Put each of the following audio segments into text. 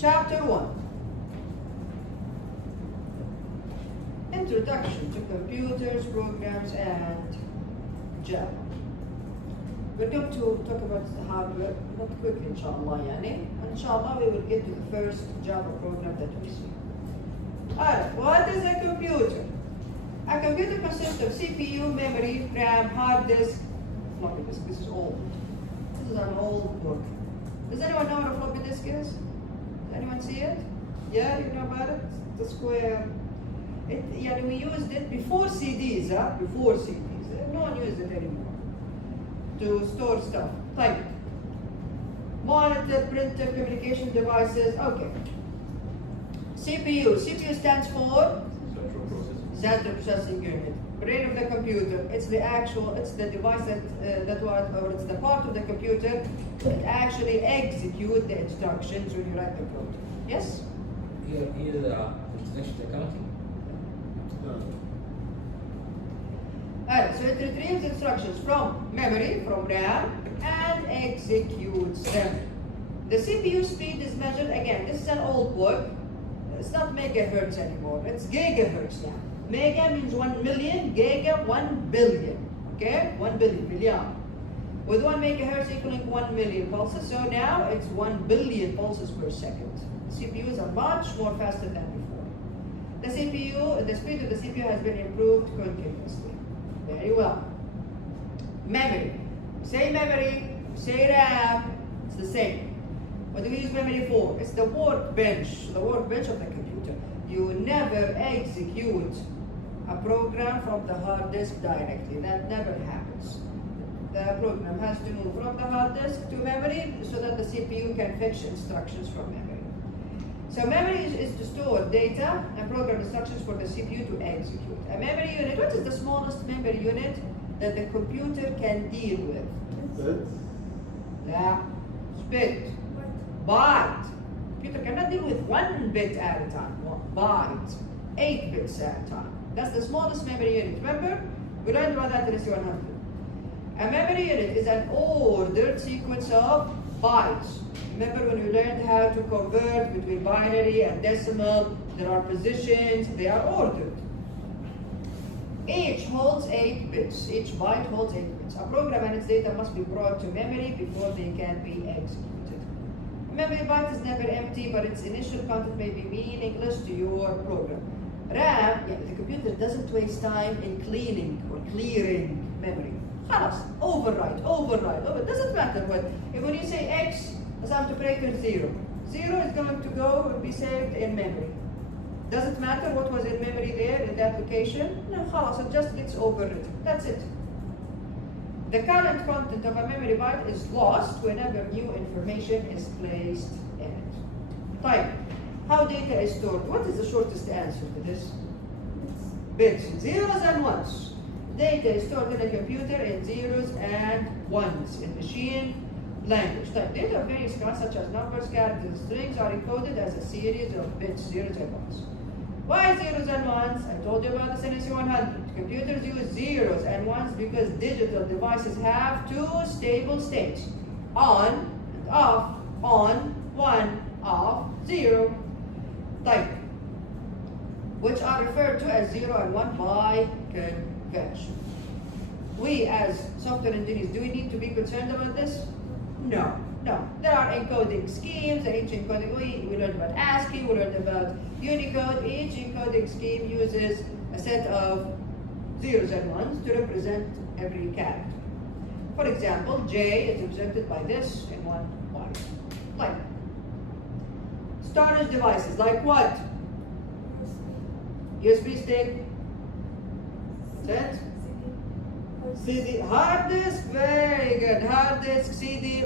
Chapter 1. Introduction to computers, programs, and Java. We're going to talk about the hardware, not quickly inshallah yani. Inshallah we will get to the first Java program that we see. Alright, what is a computer? A computer consists of CPU, memory, RAM, hard disk, floppy disk. This is old. This is an old book. Does anyone know what a floppy disk is? Does anyone see it? Yeah, you know about it? The square. Yeah, we used it before CDs, before CDs. No one uses it anymore to store stuff. Type. Monitor, printer, communication devices. Okay. CPU. CPU stands for Central Processing Unit. Brain of the computer. It's the device it's the part of the computer that actually execute the instructions when you write the code. Yes? Here next to accounting. Alright, so it retrieves instructions from memory, from RAM, and executes them. The CPU speed is measured, again, this is an old book. It's not megahertz anymore, it's gigahertz now. Mega means 1 million, giga 1 billion. Okay? 1 billion, billion. With 1 megahertz equaling 1 million pulses, so now it's 1 billion pulses per second. CPUs are much more faster than before. The speed of the CPU has been improved continuously. Very well. Memory. Say memory, say RAM, it's the same. What do we use memory for? It's the workbench of the computer. You never execute a program from the hard disk directly. That never happens. The program has to move from the hard disk to memory so that the CPU can fetch instructions from memory. So memory is to store data and program instructions for the CPU to execute. A memory unit, what is the smallest memory unit that the computer can deal with? Yeah, bit. Byte. Computer cannot deal with 1 bit at a time. 1 byte. 8 bits at a time. That's the smallest memory unit. Remember? We learned about that in SE100. A memory unit is an ordered sequence of bytes. Remember when we learned how to convert between binary and decimal, there are positions, they are ordered. Each holds 8 bits. Each byte holds 8 bits. A program and its data must be brought to memory before they can be executed. A memory byte is never empty, but its initial content may be meaningless to your program. RAM, the computer doesn't waste time in cleaning or clearing memory. Override. It doesn't matter what. If when you say X, assign to breaker 0. 0 is going to go and be saved in memory. Does it matter what was in memory there in that location? No, it just gets overwritten. That's it. The current content of a memory byte is lost whenever new information is placed in it. Type. How data is stored. What is the shortest answer to this? Bits. Zeros and ones. Data is stored in a computer in zeros and ones in machine language. Type data of various kinds such as numbers, characters, and strings are encoded as a series of bits, zeros and ones. Why zeros and ones? I told you about this in SE100. Computers use zeros and ones because digital devices have 2 stable states. On and off, on, 1, off, 0. Type. Which are referred to as 0 and 1 by convention. We as software engineers, do we need to be concerned about this? No. There are encoding schemes, each encoding, we learned about ASCII, we learned about Unicode. Each encoding scheme uses a set of zeros and ones to represent every character. For example, J is represented by this in 1 byte. Like storage devices, like what? USB stick, that's it. CD, hard disk, very good. Hard disk, CD.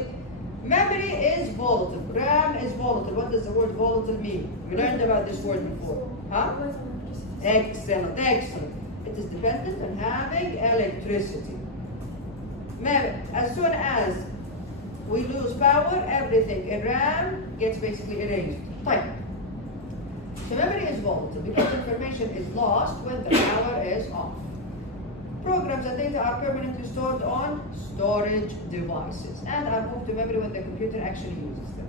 Memory is volatile. RAM is volatile. What does the word volatile mean? We learned about this word before. Huh? Excellent. It is dependent on having electricity. As soon as we lose power, everything in RAM gets basically erased. Type. So memory is volatile because information is lost when the power is off. Programs and data are permanently stored on storage devices and are moved to memory when the computer actually uses them.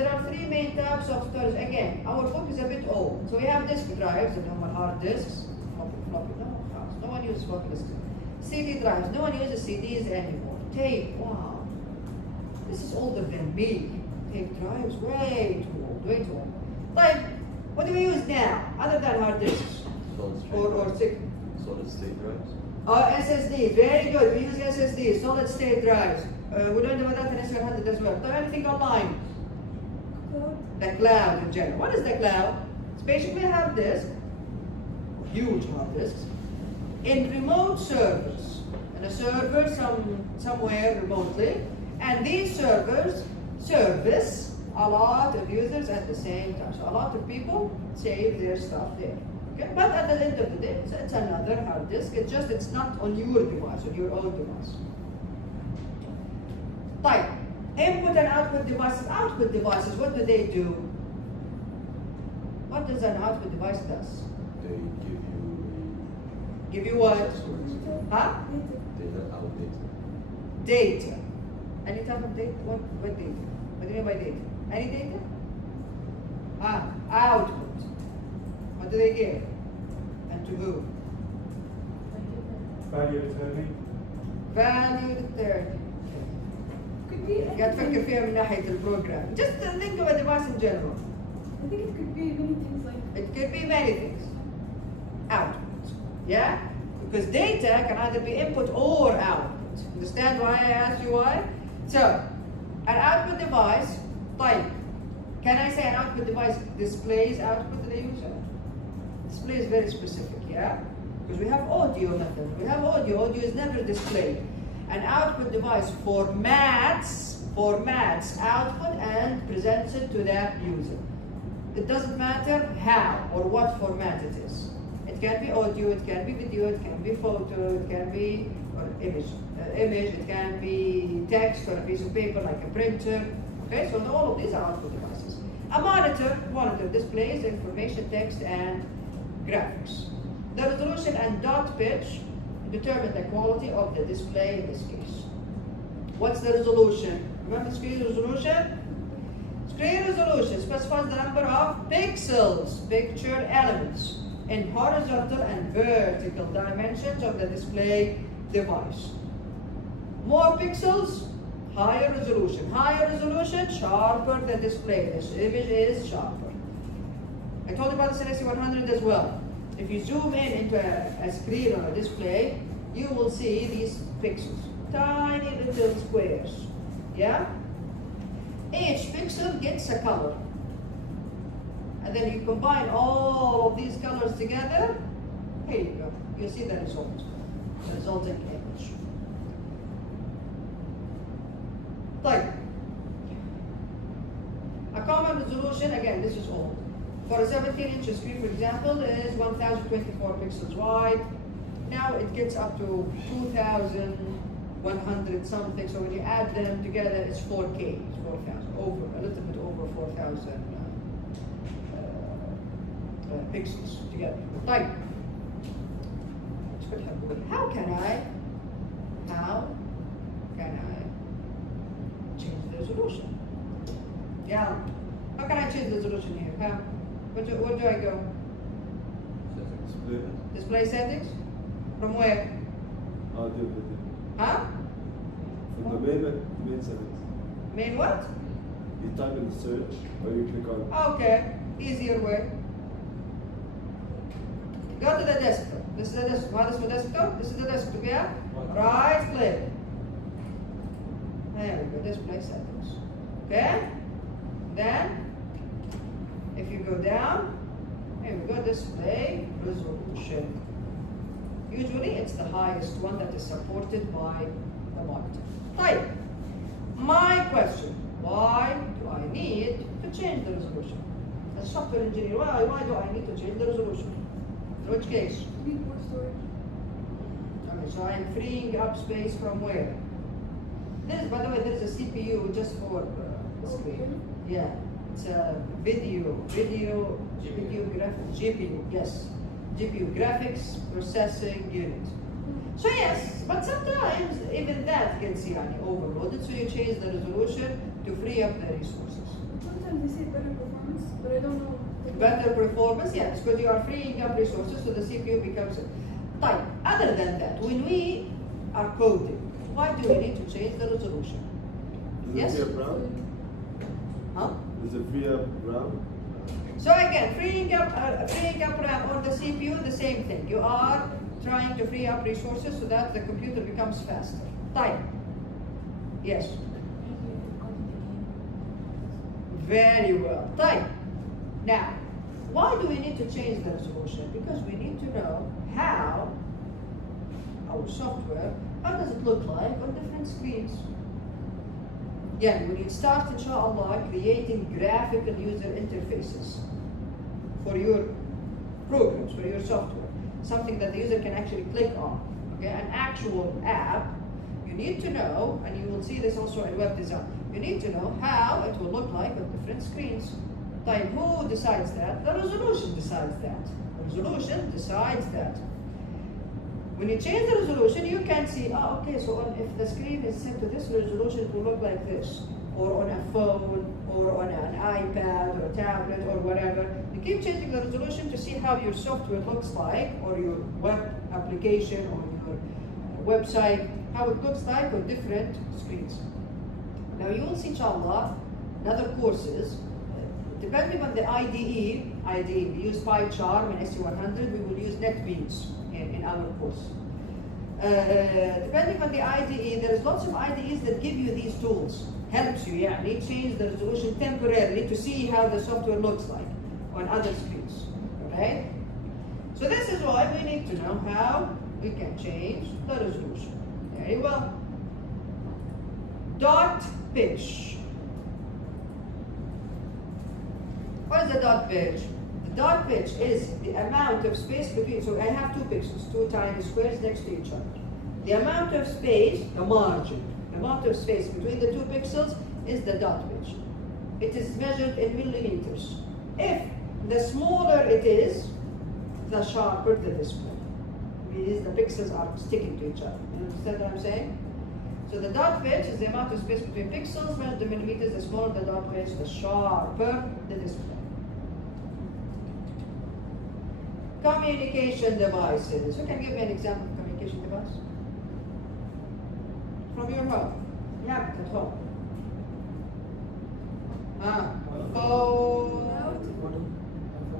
There are three main types of storage. Again, our book is a bit old. So we have disk drives, the normal hard disks. Floppy, no one uses floppy disks. CD drives, no one uses CDs anymore. Tape, wow. This is older than me. Tape drives, way too old. Like, what do we use now, other than hard disks? Or stick? Solid state drives. SSDs, very good. We use SSDs, solid state drives. We learned about that in SE120 as well. So anything online? The cloud in general. What is the cloud? It's basically a hard disk, huge hard disks, in remote servers. And a server somewhere remotely. And these servers service a lot of users at the same time. So a lot of people save their stuff there. Okay? But at the end of the day, it's another hard disk. It's not on your device, on your own device. Type. Input and output devices. Output devices, what do they do? What does an output device does? They Give you what? Huh? data output. Data. Any type of data? What data? What do you mean by data? Any data? Output. What do they give? And to who? Value returning. Value return. Could be. قاعد تفكر فيها من ناحية البروجرام. Just think of a device in general. I think it could be many things like. It could be many things. Output. Yeah? Because data can either be input or output. Understand why I asked you why? So, an output device, type. Can I say an output device displays output to the user? Display is very specific, yeah? Because we have audio method. We have audio. Audio is never displayed. An output device formats output and presents it to the user. It doesn't matter how or what format it is. It can be audio, it can be video, it can be photo, it can be image, it can be text or a piece of paper like a printer. Okay, so all of these are output devices. A monitor displays information, text, and graphics. The resolution and dot pitch determine the quality of the display in this case. What's the resolution? Remember screen resolution? Screen resolution specifies the number of pixels, picture elements, in horizontal and vertical dimensions of the display device. More pixels, higher resolution. Higher resolution, sharper the display. This image is sharper. I told you about this in SE100 as well. If you zoom in into a screen or a display, you will see these pixels. Tiny little squares. Yeah? Each pixel gets a color. And then you combine all of these colors together, here you go. You see the result. The resulting image. Type. A common resolution, again, this is old. For a 17-inch screen, for example, is 1024 pixels wide. Now it gets up to 2100 something, so when you add them together, it's 4K, it's 4,000, a little bit over 4,000 pixels together. Type. How can I change the resolution? Yeah. How can I change the resolution here? How? Where do I go? Display settings? From where? Huh? From the main settings. Main what? You type in search or you click on. Okay, easier way. Go to the desktop. This is the desktop. What is the desktop? This is the desktop, yeah? Right click. There we go, display settings. Okay? Then, if you go down, here we go, display resolution. Usually it's the highest one that is supported by the market. Type. My question, why do I need to change the resolution? As a software engineer, why do I need to change the resolution? In which case? Need more storage. Okay, so I'm freeing up space from where? This, by the way, there is a CPU just for the screen. Yeah, it's a video graphics, GPU, yes. GPU graphics processing unit. So yes, but sometimes even that gets overloaded, so you change the resolution to free up the resources. Sometimes better performance, but I don't know. Better performance, yes, because you are freeing up resources, so the CPU becomes type. Other than that, when we are coding, why do we need to change the resolution? Yes? Is it free up RAM? Huh? Is it free up RAM? So again, freeing up RAM or the CPU, the same thing. You are trying to free up resources so that the computer becomes faster. Type. Yes. Very well. Type. Now, why do we need to change the resolution? Because we need to know how our software, how does it look like on different screens. Again, when you start, inshallah, creating graphical user interfaces for your programs, for your software, something that the user can actually click on, okay, an actual app, you need to know, and you will see this also in web design, you need to know how it will look like on different screens. Like, who decides that? The resolution decides that. The resolution decides that. When you change the resolution, you can see, oh, okay, so if the screen is set to this resolution, it will look like this. Or on a phone, or on an iPad, or a tablet, or whatever. You keep changing the resolution to see how your software looks like, or your web application, or your website, how it looks like on different screens. Now you will see, inshallah, in other courses, depending on the IDE, we use PyCharm and SE100, we will use NetBeans in our course. Depending on the IDE, there is lots of IDEs that give you these tools. Helps you, yeah, they change the resolution temporarily to see how the software looks like on other screens, right? So this is why we need to know how we can change the resolution. Very well. Dot pitch. What is the dot pitch? The dot pitch is the amount of space between, so I have two pixels, two tiny squares next to each other. The amount of space, the margin, the amount of space between the two pixels is the dot pitch. It is measured in millimeters. If the smaller it is, the sharper the display. Means the pixels are sticking to each other. You understand what I'm saying? So the dot pitch is the amount of space between pixels, measured in millimeters. The smaller the dot pitch, the sharper the display. Communication devices. Who can give me an example of communication device? From your home. You have it at home. Phone.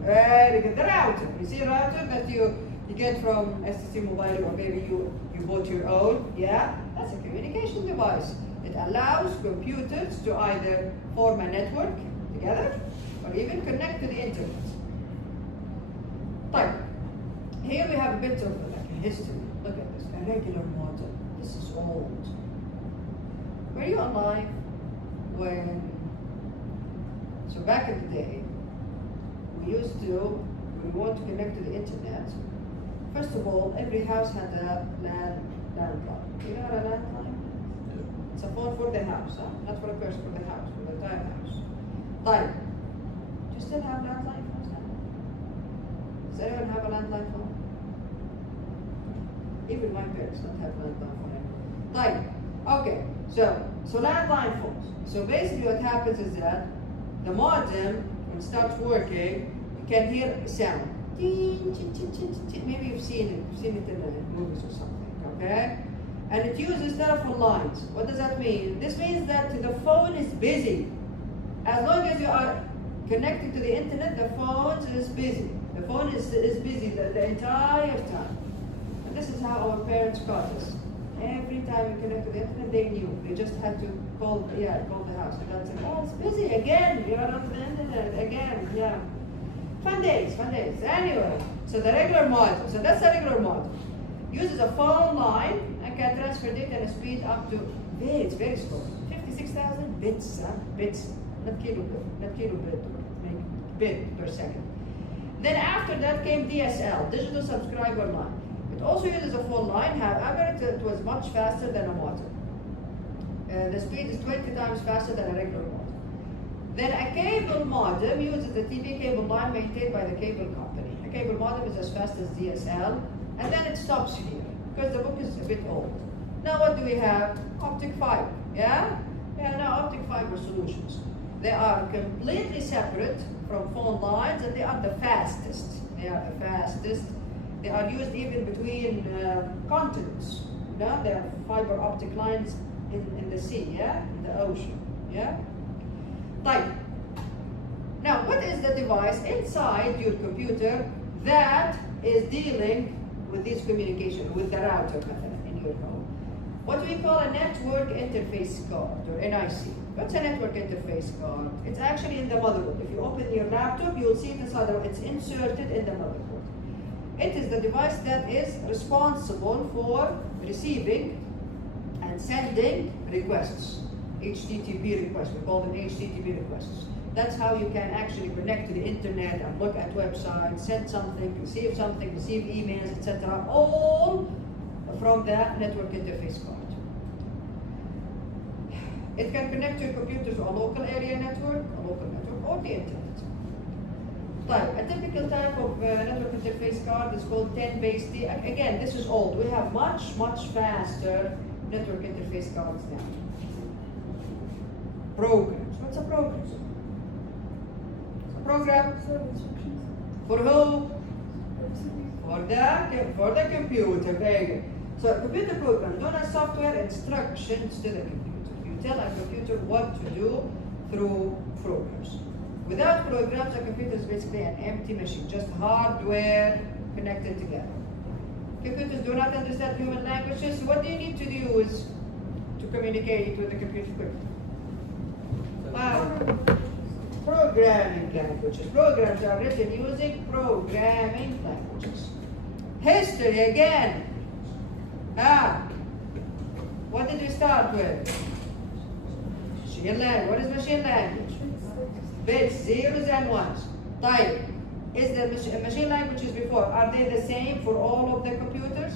Very good. The router. You see a router that you get from STC Mobile, or maybe you bought your own. Yeah? That's a communication device. It allows computers to either form a network together or even connect to the internet. Right. Here we have a bit of like a history. Look at this, a regular model. This is old. Were you alive when, so back in the day, we used to, when we want to connect to the internet, first of all, every house had a landline. You know what a landline is? It's a phone for the house, huh? Not for a person, for the house, for the entire house. Like, do you still have landline phones now? Does anyone have a landline phone? Even my parents don't have landline phone anymore. Like, okay, so landline phones. So basically what happens is that the modem, when it starts working, you can hear a sound. Maybe you've seen it in the movies or something, okay? And it uses telephone lines. What does that mean? This means that the phone is busy. As long as you are connected to the internet, the phone is busy. The phone is busy the entire time. And this is how our parents taught us. Every time we connect to the internet, they knew. They just had to call the house. And that's it. Oh, it's busy again. You're on the internet again. Yeah. Fun days. Anyway, so the regular model. So that's the regular model. Uses a phone line and can transfer data at a speed up to, it's very slow, 56,000 bits, bits, not kilobit, bit per second. Then after that came DSL, digital subscriber line. It also uses a phone line, however, it was much faster than a modem. The speed is 20 times faster than a regular modem. Then a cable modem uses the TV cable line maintained by the cable company. A cable modem is as fast as DSL, and then it stops here, because the book is a bit old. Now what do we have? Optic fiber, yeah? Yeah, now optic fiber solutions. They are completely separate from phone lines, and they are the fastest. They are the fastest. They are used even between continents. No? They are fiber optic lines in the sea, yeah? In the ocean, yeah? Type. Now, what is the device inside your computer that is dealing with this communication, with the router method in your home? What we call a network interface card, or NIC. What's a network interface card? It's actually in the motherboard. If you open your laptop, you'll see it inside. It's inserted in the motherboard. It is the device that is responsible for receiving and sending requests. HTTP requests. We call them HTTP requests. That's how you can actually connect to the internet and look at websites, send something, receive emails, etc. All from the network interface card. It can connect to your computer to a local area network, or the internet. Type. A typical type of network interface card is called 10BASE-T. Again, this is old. We have much faster network interface cards now. Programs. What's a program? A program Sort of instructions. for who? For CPU. For the computer. Very good. So a computer program, known as software instructions to the computer. You tell a computer what to do through programs. Without programs, a computer is basically an empty machine, just hardware connected together. Computers do not understand human languages, so what do you need to use to communicate with the computer quickly? Programming languages. Programs are written using programming languages. History again. What did we start with? Machine language. What is machine language? Bits, zeros and ones. Type. Is the machine languages before, are they the same for all of the computers?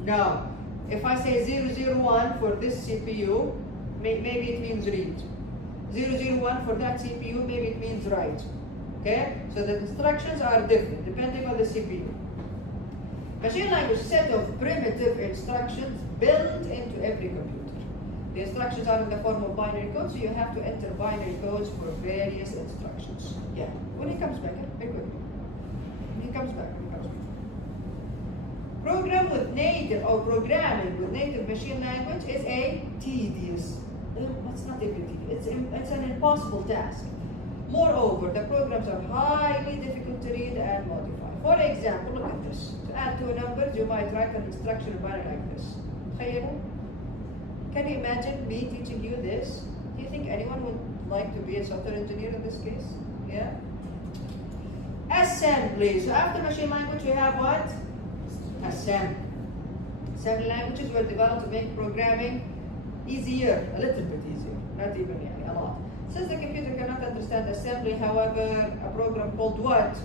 No. If I say 001 for this CPU, maybe it means read. 001 for that CPU, maybe it means write. Okay? So the instructions are different depending on the CPU. Machine language is a set of primitive instructions built into every computer. The instructions are in the form of binary code, so you have to enter binary codes for various instructions. Yeah. When he comes back, very quickly. He comes back. Programming with native machine language is a tedious. It's not even tedious. It's an impossible task. Moreover, the programs are highly difficult to read and modify. For example, look at this. To add two numbers, you might write an instruction in binary like this. Can you imagine me teaching you this? Do you think anyone would like to be a software engineer in this case? Yeah? Assembly. So after machine language, we have what? Assembly. Assembly languages were developed to make programming easier, a little bit easier, not even a lot. Since the computer cannot understand assembly, however, a program called what?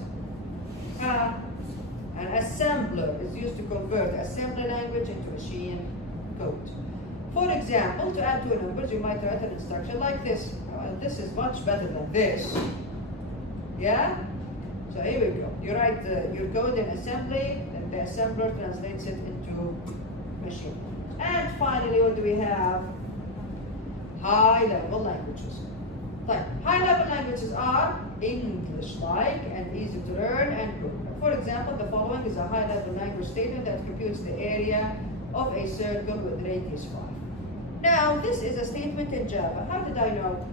An assembler is used to convert assembly language into machine code. For example, to add two numbers, you might write an instruction like this. This is much better than this. Yeah? So here we go. You write your code in assembly, and the assembler translates it into machine. And finally, what do we have? High-level languages. High-level languages are English-like and easy to learn and program. For example, the following is a high-level language statement that computes the area of a circle with radius 5. Now, this is a statement in Java. How did I know?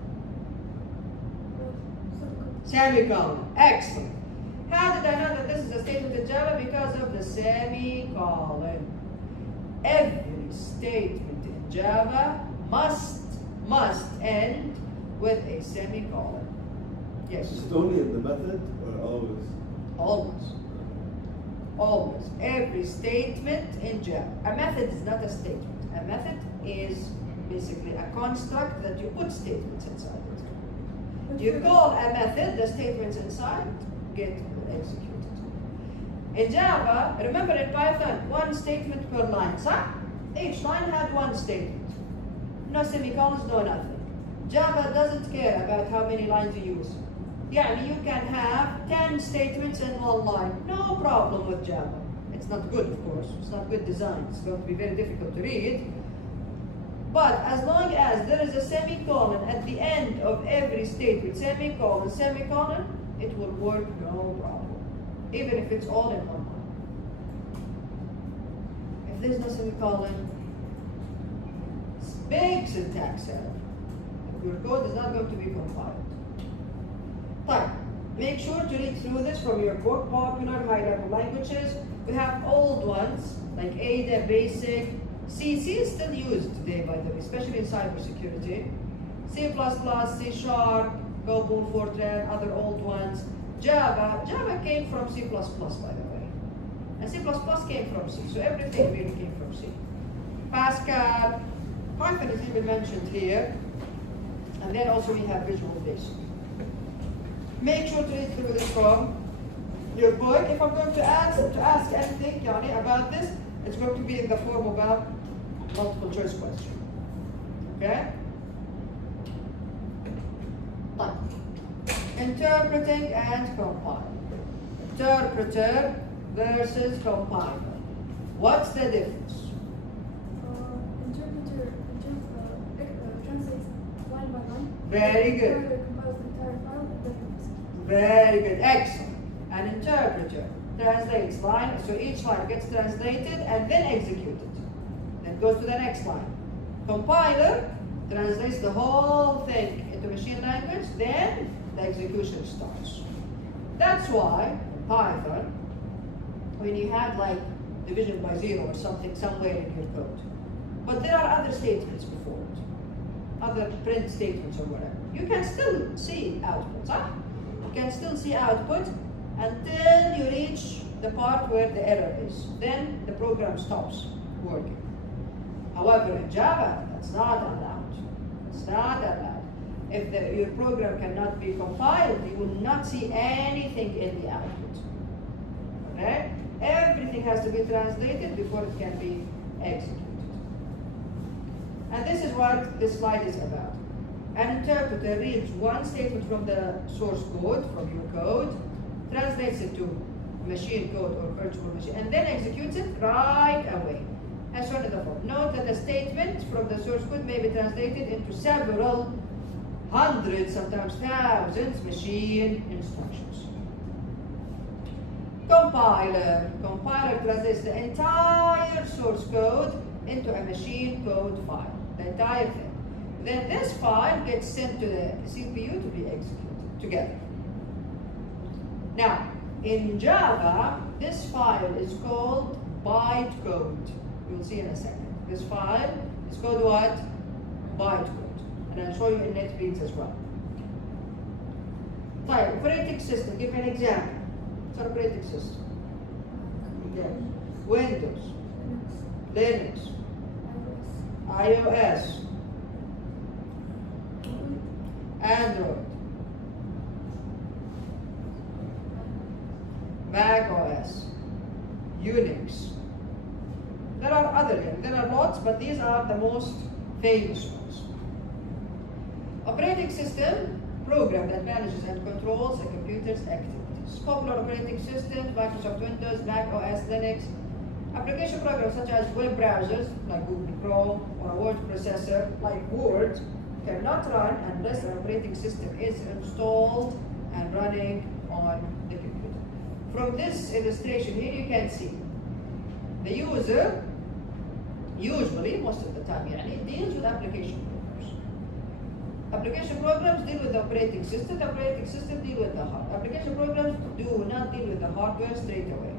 Semicolon. Excellent. How did I know that this is a statement in Java? Because of the semicolon. Every statement in Java must end with a semicolon. Yes? Is it only in the method or always? Always. Always. Every statement in Java. A method is not a statement. A method is basically a construct that you put statements inside it. You call a method, the statements inside get executed. In Java, remember in Python, one statement per line, صح? Each line had one statement. No semicolons, no nothing. Java doesn't care about how many lines you use. Yeah, you can have 10 statements in one line. No problem with Java. It's not good, of course. It's not good design. It's going to be very difficult to read. But as long as there is a semicolon at the end of every statement, semicolon, semicolon, it will work no problem. Even if it's all in one line. If there's no semicolon, it's big syntax error. Your code is not going to be compiled. Fine. Make sure to read through this from your book, Popular High-Level Languages. We have old ones like Ada, Basic. C is still used today, by the way, especially in cybersecurity. C++, C Sharp, Go, Bool, Fortran, other old ones. Java came from C++, by the way. And C++ came from C, so everything really came from C. Pascal, Python is even mentioned here. And then also we have Visual Basic. Make sure to read through this from your book. If I'm going to ask anything about this, it's going to be in the form of a multiple choice question. Okay? Fine. Interpreting and compiling. Interpreter versus compiler. What's the difference? Interpreter translates line by line. Very good. Compiler compiles the entire file and then executes. Very good. Excellent. An interpreter translates line, so each line gets translated and then executed. Then goes to the next line. Compiler translates the whole thing into machine language, then the execution starts. That's why in Python, when you have like division by 0 or something somewhere in your code, but there are other statements before it, other print statements or whatever, you can still see outputs, huh? You can still see output until you reach the part where the error is. Then the program stops working. However, in Java, that's not allowed. It's not allowed. If your program cannot be compiled, you will not see anything in the output. Okay? Everything has to be translated before it can be executed. And this is what this slide is about. An interpreter reads one statement from the source code, from your code, translates it to machine code or virtual machine, and then executes it right away. As shown in the form. Note that a statement from the source code may be translated into several hundreds, sometimes thousands, machine instructions. Compiler. Compiler translates the entire source code into a machine code file. The entire thing. Then this file gets sent to the CPU to be executed together. Now, in Java, this file is called bytecode. You'll see in a second. This file is called what? Bytecode. And I'll show you in NetBeans as well. Fine, operating system. Give me an example. It's an operating system. Okay. Windows, Linux, iOS, Android, Mac OS, Unix. There are there are lots, but these are the most famous ones. Operating system, program that manages and controls a computer's activities. Popular operating systems, Microsoft Windows, Mac OS, Linux. Application programs such as web browsers, like Google Chrome, or a word processor, like Word, cannot run unless an operating system is installed and running on the computer. From this illustration here, you can see the user, usually, most of the time, deals with application programs. Application programs deal with the operating system deal with the hardware. Application programs do not deal with the hardware straight away.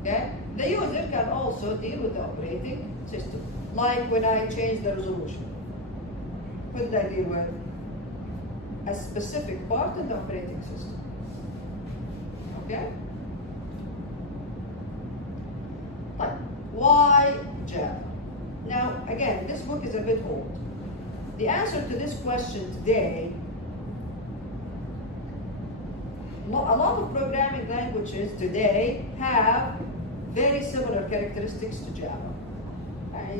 Okay? The user can also deal with the operating system. Like when I change the resolution. What did I deal with? A specific part in the operating system. Okay? Why Java? Now, again, this book is a bit old. The answer to this question today, a lot of programming languages today have very similar characteristics to Java.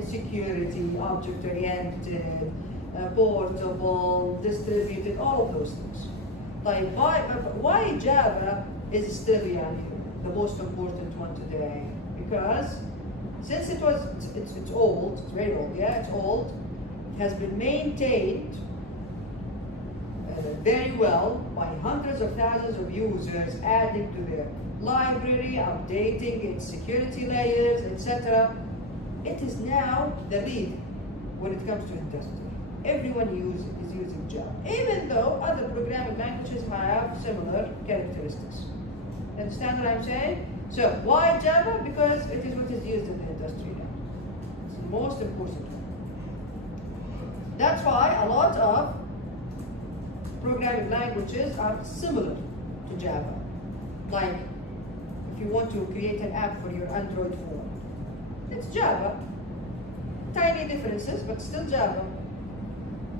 Security, object-oriented, portable, distributed, all of those things. Like why Java is still the most important one today? Because Since it's old, it's very old, yeah, it's old, it has been maintained very well by hundreds of thousands of users, adding to their library, updating its security layers, etc. It is now the lead when it comes to industry. Everyone is using Java, even though other programming languages have similar characteristics. Understand what I'm saying? So why Java? Because it is what is used in the industry now. It's the most important one. That's why a lot of programming languages are similar to Java. Like if you want to create an app for your Android phone, it's Java. Tiny differences, but still Java.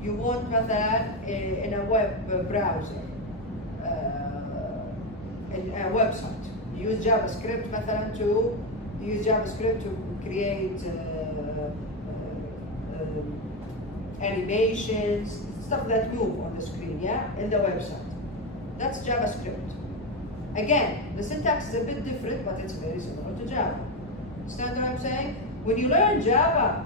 You want مثلا in a web browser, in a website, you use JavaScript مثلا to create animations, stuff that move on the screen, yeah, in the website. That's JavaScript. Again, the syntax is a bit different, but it's very similar to Java. Understand what I'm saying? When you learn Java,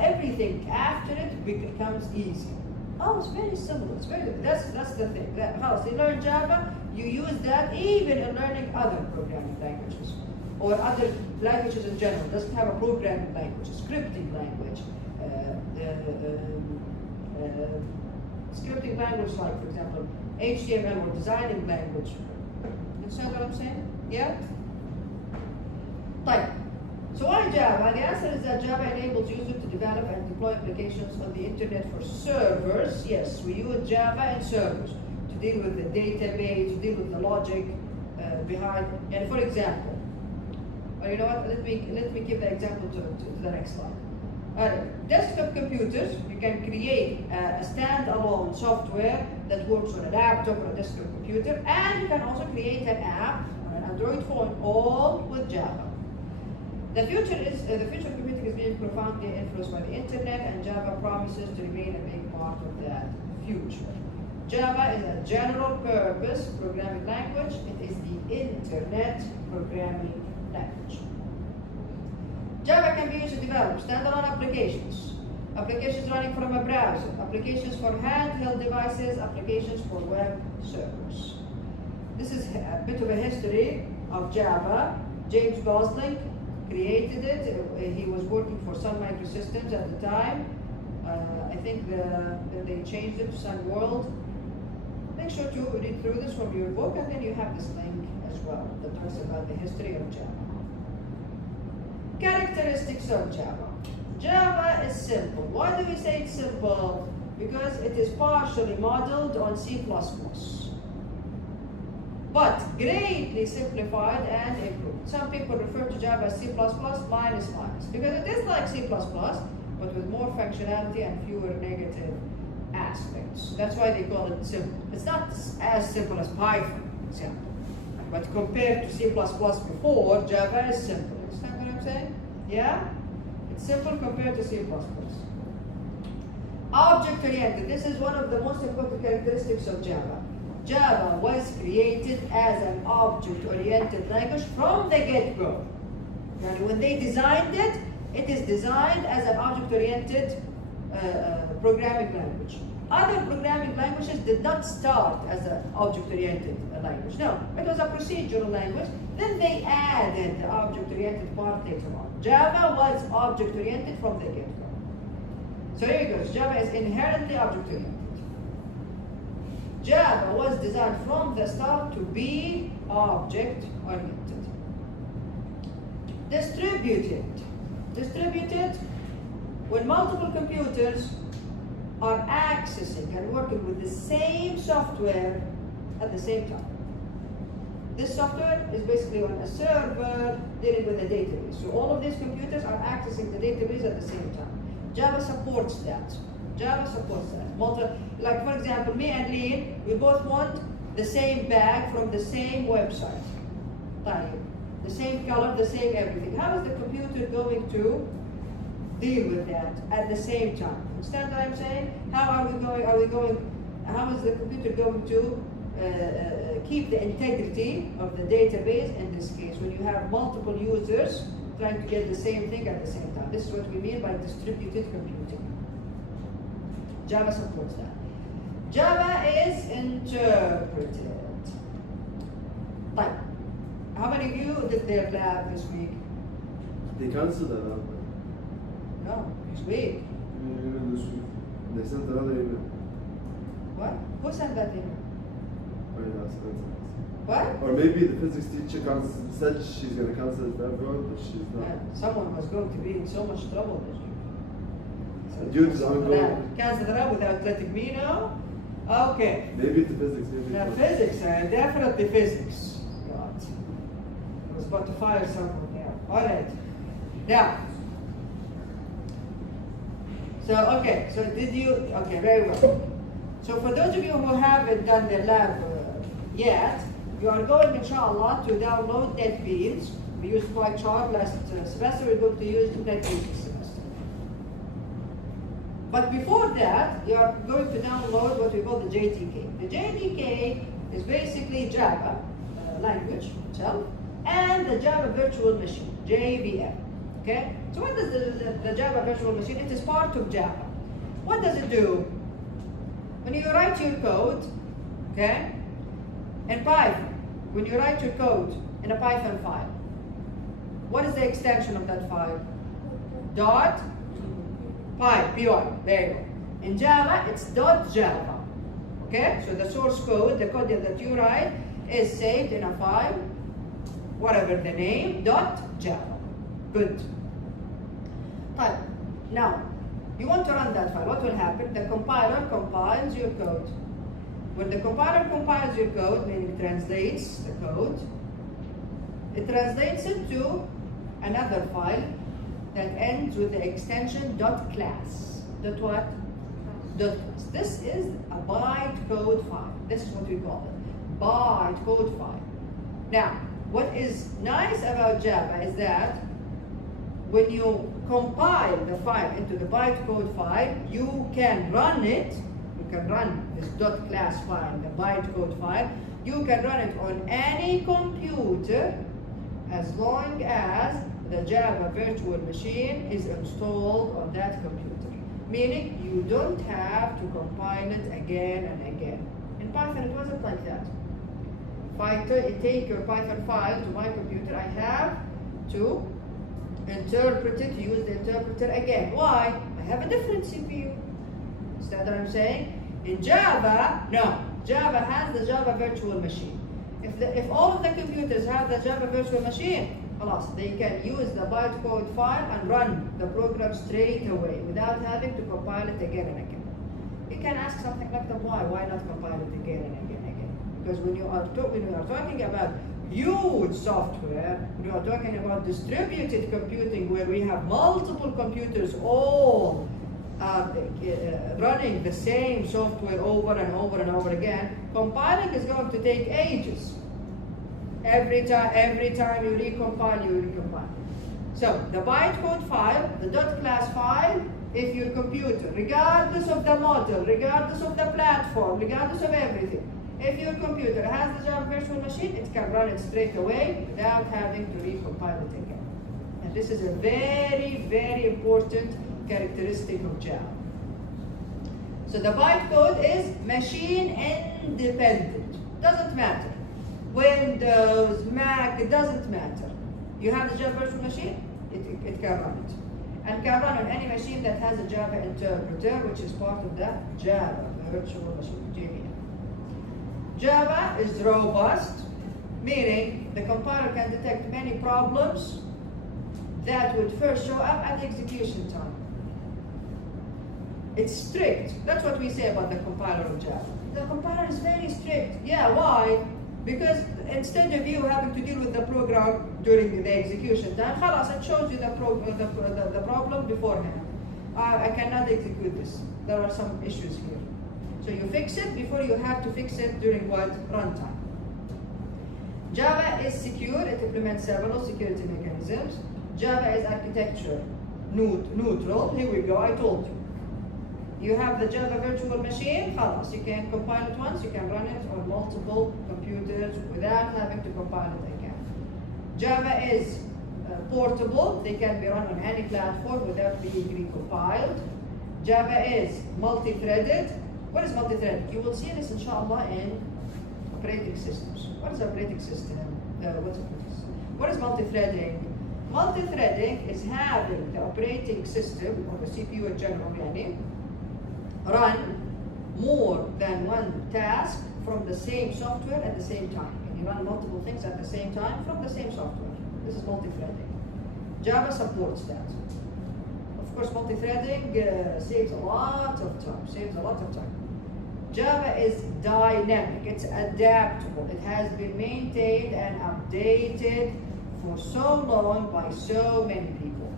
everything after it becomes easy. Oh, it's very simple. It's very, that's the thing. You learn Java, you use that even in learning other programming languages or other languages in general. It doesn't have a programming language, a scripting language. Scripting language like, for example, HTML or designing language. Understand what I'm saying? Yeah? Type. So why Java? The answer is that Java enables users to develop and deploy applications on the internet for servers. Yes, we use Java and servers to deal with the database, to deal with the logic behind. And for example, you know what? Let me give the example to the next slide. Desktop computers, you can create a standalone software that works on a laptop or a desktop computer, and you can also create an app on an Android phone, all with Java. The future computing is being profoundly influenced by the internet, and Java promises to remain a big part of that future. Java is a general purpose programming language. It is the internet programming language. Java can be used to develop standalone applications, applications running from a browser, applications for handheld devices, applications for web servers. This is a bit of a history of Java. James Gosling created it. He was working for Sun Microsystems at the time. I think then they changed it to Sun World. Make sure to read through this from your book, and then you have this link as well that talks about the history of Java. Characteristics of Java. Java is simple. Why do we say it's simple? Because it is partially modeled on C++, but greatly simplified and improved. Some people refer to Java as C++ minus, because it is like C++, but with more functionality and fewer negative aspects. That's why they call it simple. It's not as simple as Python, for example, but compared to C++ before, Java is simple. Understand what I'm saying? Yeah? It's simple compared to C++. Object-oriented. This is one of the most important characteristics of Java. Java was created as an object-oriented language from the get-go. And when they designed it, it is designed as an object-oriented programming language. Other programming languages did not start as an object-oriented language. No, it was a procedural language. Then they added the object-oriented part later on. Java was object-oriented from the get-go. So here it goes. Java is inherently object-oriented. Java was designed from the start to be object-oriented. Distributed. Distributed, when multiple computers are accessing and working with the same software at the same time. This software is basically on a server dealing with a database. So all of these computers are accessing the database at the same time. Java supports that. Java supports that. Like for example, me and Lee, we both want the same bag from the same website. The same color, the same everything. How is the computer going to deal with that at the same time? Understand what I'm saying? How is the computer going to keep the integrity of the database in this case when you have multiple users trying to get the same thing at the same time. This is what we mean by distributed computing. Java supports that. Java is interpreted. Right. How many of you did their lab this week? They cancelled that now. No, this week. Even this week. They sent another email. What? Who sent that email? Right now, sent it. What? Or maybe the physics teacher said she's going to cancel it for everyone, but she's not. Someone was going to be in so much trouble this week. Due to the ongoing. Cancel it out without letting me know? Okay. Maybe the physics. Maybe Now, physics, definitely physics. God. I was about to fire someone there. Alright. Now. So, okay. So, did you. Okay, very well. So, for those of you who haven't done the lab yet, you are going, inshallah, to download NetBeans. We used PyCharm last semester. We're going to use NetBeans this semester. But before that, you are going to download what we call the JDK. The JDK is basically Java language itself and the Java virtual machine, JVM. Okay? So what does the Java virtual machine? It is part of Java. What does it do? When you write your code, okay, in Python, when you write your code in a Python file, what is the extension of that file? Dot py. There you go. In Java, it's .java. Okay? So the source code, the code that you write, is saved in a file, whatever the name, .java. Good. Fine. Now, you want to run that file. What will happen? The compiler compiles your code. When the compiler compiles your code, meaning translates the code, it translates it to another file that ends with the extension .class. What? .class. This is a bytecode file. This is what we call it. Bytecode file. Now, what is nice about Java is that when you compile the file into the bytecode file, you can run it. You can run this .class file, the bytecode file. You can run it on any computer as long as the Java virtual machine is installed on that computer. Meaning you don't have to compile it again and again. In Python it wasn't like that. If I take your Python file to my computer, I have to interpret it, use the interpreter again. Why? I have a different CPU. Understand what I'm saying? In Java, no. Java has the Java virtual machine. If all of the computers have the Java virtual machine, they can use the bytecode file and run the program straight away without having to compile it again and again. You can ask something like that, why not compile it again and again and again? Because when you are talking about huge software, when you are talking about distributed computing where we have multiple computers all running the same software over and over and over again, compiling is going to take ages. Every time you recompile, you recompile. So the bytecode file, the .class file, if your computer, regardless of the model, regardless of the platform, regardless of everything, if your computer has the Java virtual machine, it can run it straight away without having to recompile it again. And this is a very, very important characteristic of Java. So the bytecode is machine independent. Doesn't matter. Windows, Mac, it doesn't matter. You have the Java virtual machine, it can run it. And can run on any machine that has a Java interpreter, which is part of the Java virtual machine, JVM. Java is robust, meaning the compiler can detect many problems that would first show up at the execution time. It's strict. That's what we say about the compiler of Java. The compiler is very strict. Yeah, why? Because instead of you having to deal with the program during the execution time, it shows you the problem beforehand. I cannot execute this. There are some issues here. So you fix it before you have to fix it during what? Runtime. Java is secure. It implements several security mechanisms. Java is architecture neutral. Here we go. I told you. You have the Java virtual machine, you can compile it once, you can run it on multiple computers without having to compile it again. Java is portable. They can be run on any platform without being recompiled. Java is multi-threaded. What is multi-threaded? You will see this inshallah in operating systems. What is operating system? What is multi-threading? Multi-threading is having the operating system, or the CPU in general, run more than one task from the same software at the same time. And you run multiple things at the same time from the same software. This is multi-threading. Java supports that. Of course, multi-threading saves a lot of time. Java is dynamic, it's adaptable. It has been maintained and updated for so long by so many people.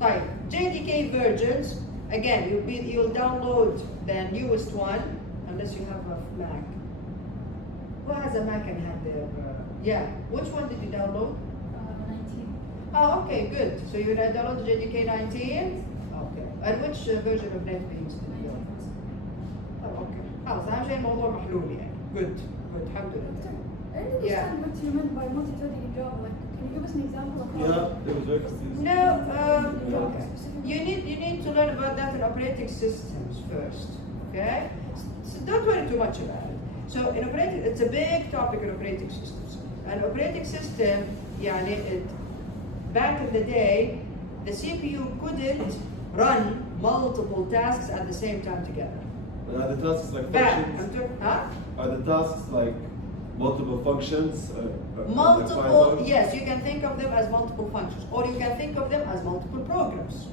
Right, JDK versions, again, you'll download the newest one, unless you have a Mac. Who has a Mac and had their, yeah, which one did you download? 19. Oh, okay, good. So you're gonna download the JDK 19? Okay. And which version of NetBeans did you download? Oh, okay. خلاص أهم شيء الموضوع محلول يعني. Good. الحمد لله. I didn't understand what you meant by multi-threading in Java. Like, can you give us an example of how? Yeah, it was very confusing. No, okay. You need to learn about that in operating systems first. Okay? So don't worry too much about it. So in operating, it's a big topic in operating systems. An operating system, back in the day, the CPU couldn't run multiple tasks at the same time together. And are the tasks like Back. functions? Huh? Are the tasks like multiple functions? Multiple, like yes, you can think of them as multiple functions, or you can think of them as multiple programs.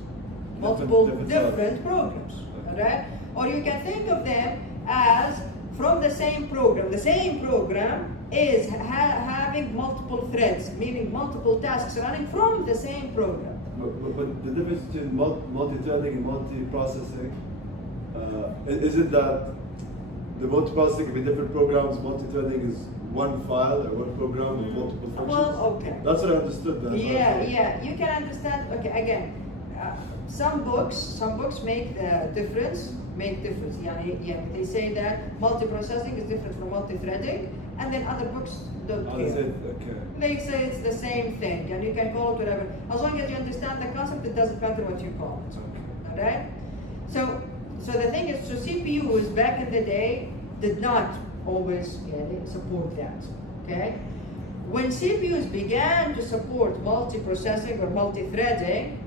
Multiple different programs, alright? Or you can think of them as from the same program. The same program is having multiple threads, meaning multiple tasks running from the same program. But the difference between multi-threading and multi-processing, is it that the multi-processing can be different programs, multi-threading is one file or one program with multiple functions? Well, okay. That's what I understood. Yeah, you can understand. Okay, again, some books make the difference. يعني they say that multiprocessing is different from multi-threading, and then other books don't care. Okay. They say it's the same thing, and you can call it whatever. As long as you understand the concept, it doesn't matter what you call it. Okay. Alright? So the thing is, so CPUs back in the day did not always support that. Okay? When CPUs began to support multiprocessing or multi-threading,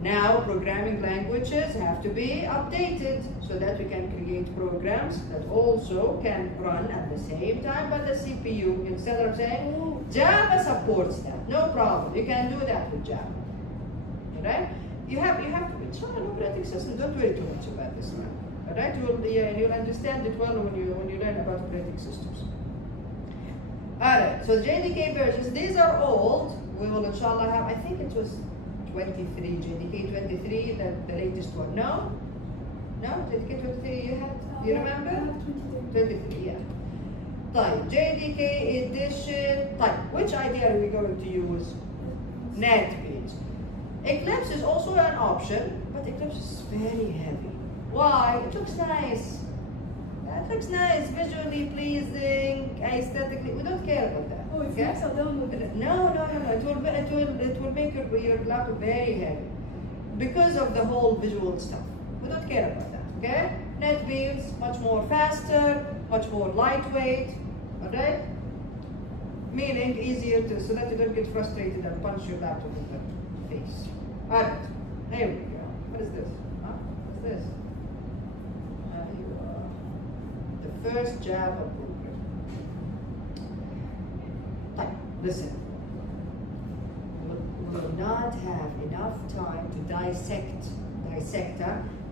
now programming languages have to be updated so that we can create programs that also can run at the same time by the CPU. Instead of saying, Java supports that, no problem, you can do that with Java. Alright? You have to, it's not an operating system, don't worry too much about this now. Alright? You'll understand it well when you learn about operating systems. Alright, so JDK versions, these are old. We will inshallah have, I think it was 23, JDK 23, the latest one. No? No? JDK 23 you had? You remember? 23, yeah. طيب, JDK edition. طيب, which idea are we going to use? NetBeans. Eclipse is also an option, but Eclipse is very heavy. Why? It looks nice. It looks nice, visually pleasing, aesthetically. We don't care about that. Oh, it's okay? nice, I'll download it. No. It will make your laptop very heavy because of the whole visual stuff. We don't care about that. Okay? NetBeans, much more faster, much more lightweight. Alright? Meaning easier to, so that you don't get frustrated and punch your laptop in the face. Alright, here we go. What is this? Huh? What's this? The first Java program. Listen. We will not have enough time to dissect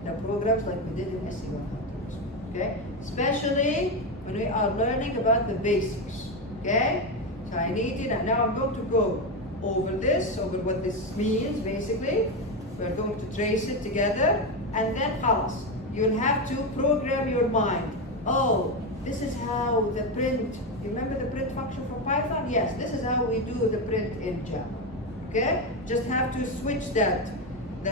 the programs like we did in SE100. Okay? Especially when we are learning about the basics. Okay? So I need it, and now I'm going to go over what this means basically. We're going to trace it together, and then خلاص. You'll have to program your mind. Oh, this is how the print, you remember the print function from Python? Yes, this is how we do the print in Java. Okay? Just have to switch that. You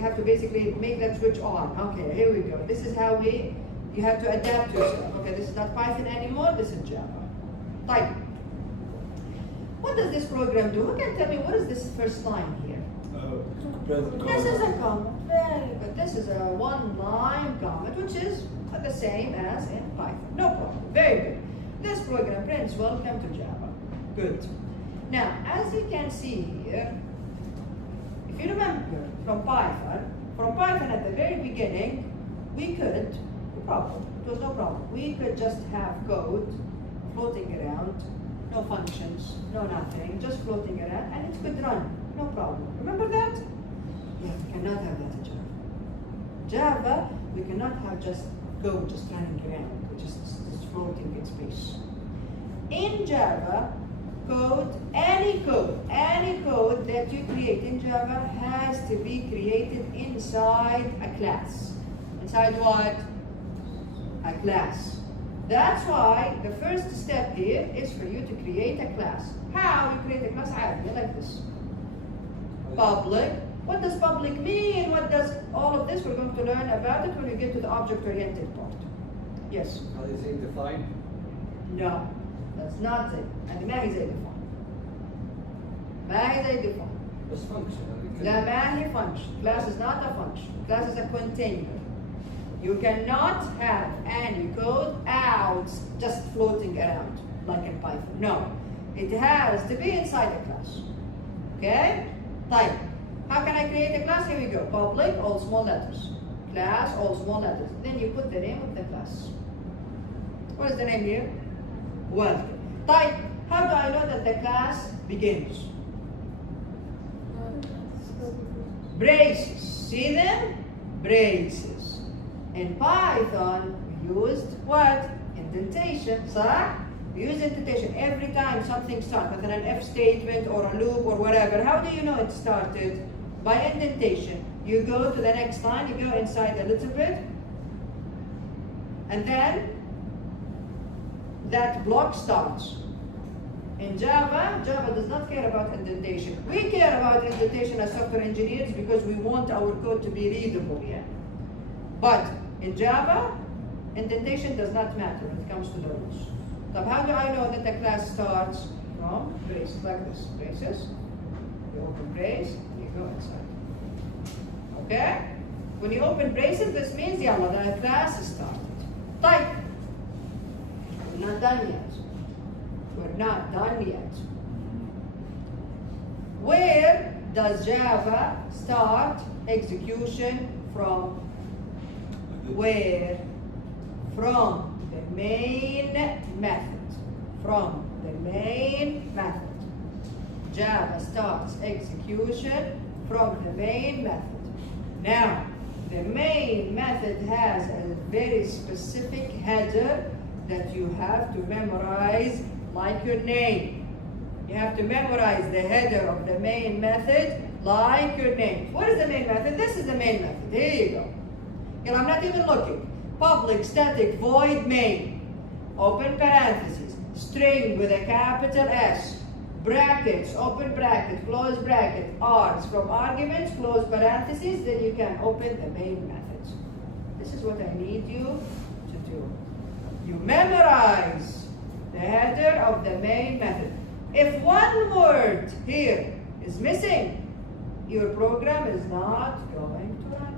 have to basically make that switch on. Okay, here we go. This is how you have to adapt yourself. Okay, this is not Python anymore, this is Java. Type. What does this program do? Who can tell me what is this first line here? This is a comment. Very good. This is a one-line comment, which is the same as in Python. No problem. Very good. This program prints welcome to Java. Good. Now, as you can see here, if you remember from Python at the very beginning, we could, no problem, it was no problem. We could just have code floating around, no functions, no nothing, just floating around, and it could run, no problem. Remember that? Yeah, we cannot have that in Java. Java, we cannot have just code just running around, just floating in space. In Java, any code that you create in Java has to be created inside a class. Inside what? A class. That's why the first step here is for you to create a class. How you create a class? عادي, like this. Public. What does public mean? What does all of this? We're going to learn about it when we get to the object-oriented part. Yes? How do you say define? No, that's not it. And ما هي زي define. ما هي زي define. What's function? لا ما هي function. Class is not a function. Class is a container. You cannot have any code out just floating around like in Python. No, it has to be inside a class. Okay? Type. How can I create a class? Here we go. Public, all small letters. Class, all small letters. Then you put the name of the class. What is the name here? Welcome. Type. How do I know that the class begins? Braces. See them? Braces. In Python, we used what? Indentation. صح? We use indentation every time something starts, whether an if statement or a loop or whatever. How do you know it started? By indentation. You go to the next line, you go inside a little bit, and then that block starts. In Java does not care about indentation. We care about indentation as software engineers because we want our code to be readable, yeah? But in Java, indentation does not matter when it comes to the rules. So how do I know that the class starts from braces like this? Braces, you open brace, you go inside. Okay? When you open braces, this means yalla, the class is started. Type. We're not done yet. We're not done yet. Where does Java start execution from? Where? From the main method. From the main method. Java starts execution from the main method. Now, the main method has a very specific header that you have to memorize like your name. You have to memorize the header of the main method like your name. What is the main method? This is the main method. Here you go. And I'm not even looking. Public static void main. Open parentheses. String with a capital S. Brackets, open bracket, close bracket, args from arguments, close parentheses, then you can open the main methods. This is what I need you to do. You memorize the header of the main method. If one word here is missing, your program is not going to run.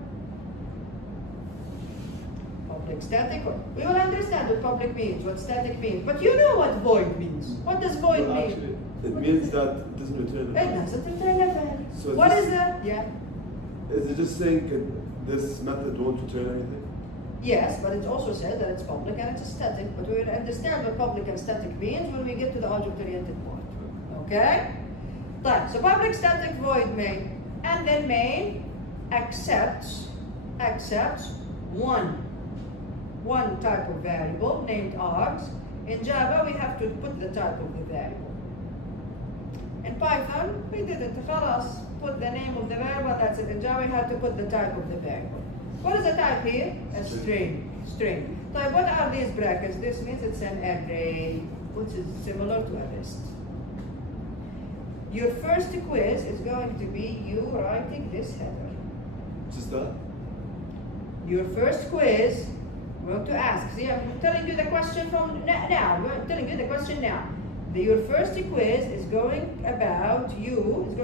Public static, we will understand what public means, what static means, but you know what void means. What does void mean? Actually, it means that it doesn't return. It doesn't return a value. So What this- is that? Yeah. Is it just saying this method won't return anything? Yes, but it also says that it's public and it's static, but we will understand what public and static means when we get to the object-oriented part. Okay? Right, so public static void main, and then main accepts one type of variable named args. In Java, we have to put the type of the variable. In Python, we didn't. خلاص, put the name of the variable, that's it. In Java, we had to put the type of the variable. What is the type here? A string. String. So what are these brackets? This means it's an array, which is similar to a list. Your first quiz is going to be you writing this header. Just that? Your first quiz, we're going to ask. See, I'm telling you the question from now. We're telling you the question now. Your first quiz is going about you. It's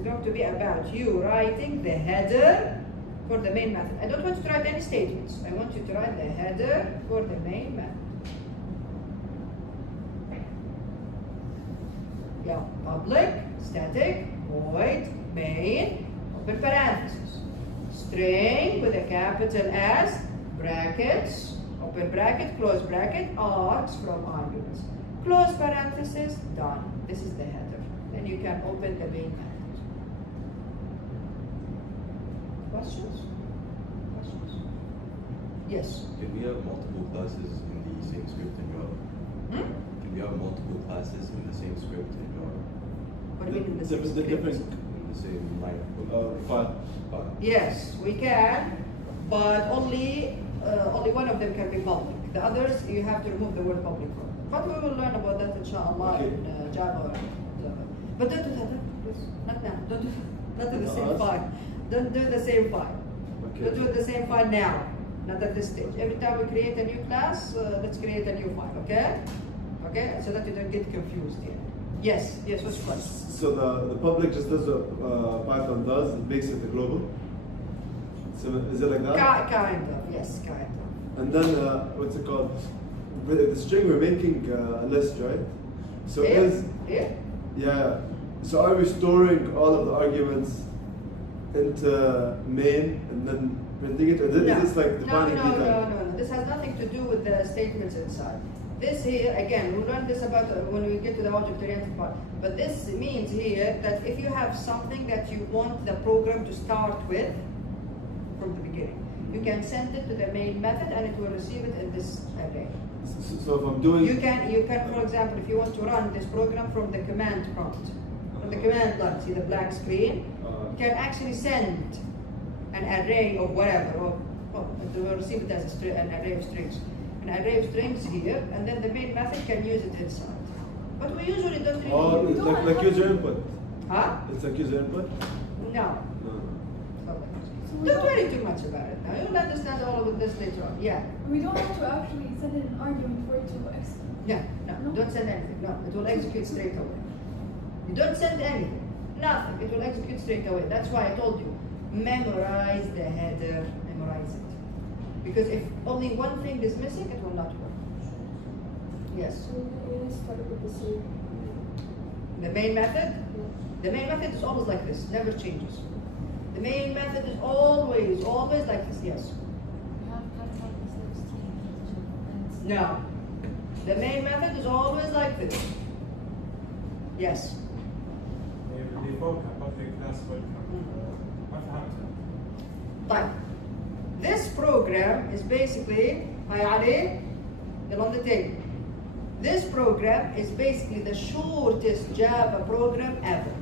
going to be about you writing the header for the main method. I don't want you to write any statements. I want you to write the header for the main method. Yeah, public, static, void, main, open parenthesis. String with a capital S, brackets, open bracket, close bracket, args from arguments. Close parenthesis, done. This is the header. Then you can open the main method. Questions? Questions? Yes. Can we have multiple classes in the same script in Java? Can we have multiple classes in the same script in Java? What do you mean in the same The script? different In the same line of file. Yes, we can, but only one of them can be public. The others, you have to remove the word public from. But we will learn about that inshallah Okay. in Java. But don't do that, please. Not now. Don't do not do the same file. Don't do the same file. Okay. Don't do the same file now. Not at this stage. Every time we create a new class, let's create a new file, okay? Okay, so that you don't get confused here. Yes, yes, what's the question? So the public just does what Python does, it makes it a global. So is it like that? Kind of, yes, kind of. And then what's it called? With the string we're making a list, right? So Here? is Here? yeah. So are we storing all of the arguments into main and then printing it, or is this like defining data? No. This has nothing to do with the statements inside. This here, again, we'll learn this about when we get to the object-oriented part. But this means here that if you have something that you want the program to start with from the beginning, you can send it to the main method and it will receive it in this array. So if I'm doing You can, for example, if you want to run this program from the command prompt, from the command line, see the black screen, you can actually send an array of whatever, or it will receive it as an array of strings. An array of strings here, and then the main method can use it inside. But we usually don't really oh, use it's like user input. Huh? It's like user input. No. So we Don't worry too much about it now. You'll understand all of this later on. Yeah. We don't have to actually send in an argument for it to execute. Yeah. No. No? Don't send anything. No. It will execute straight away. You don't send anything. Nothing. It will execute straight away. That's why I told you. Memorize the header. Memorize it. Because if only one thing is missing, it will not work. Yes. So we start with the same. The main method? The main method is always like this, never changes. The main method is always like this, yes. We have kind of the same stream. No. The main method is always like this. Yes. فوق public class welcome ما فهمت. طيب. This program is basically, hi Ali, you're on the table. This program is basically the shortest Java program ever.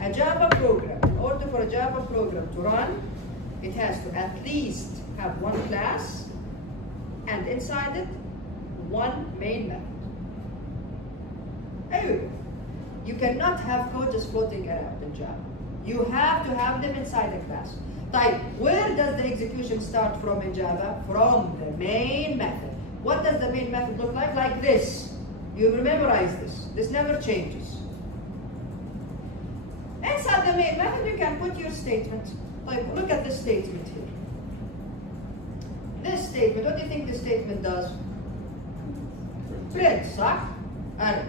A Java program, in order for a Java program to run, it has to at least have one class and inside it, one main method. There you go. You cannot have code just floating around in Java. You have to have them inside the class. Type, where does the execution start from in Java? From the main method. What does the main method look like? Like this. You memorize this. This never changes. Inside the main method, you can put your statement. Like, look at this statement here. This statement, what do you think this statement does? Print, صح? And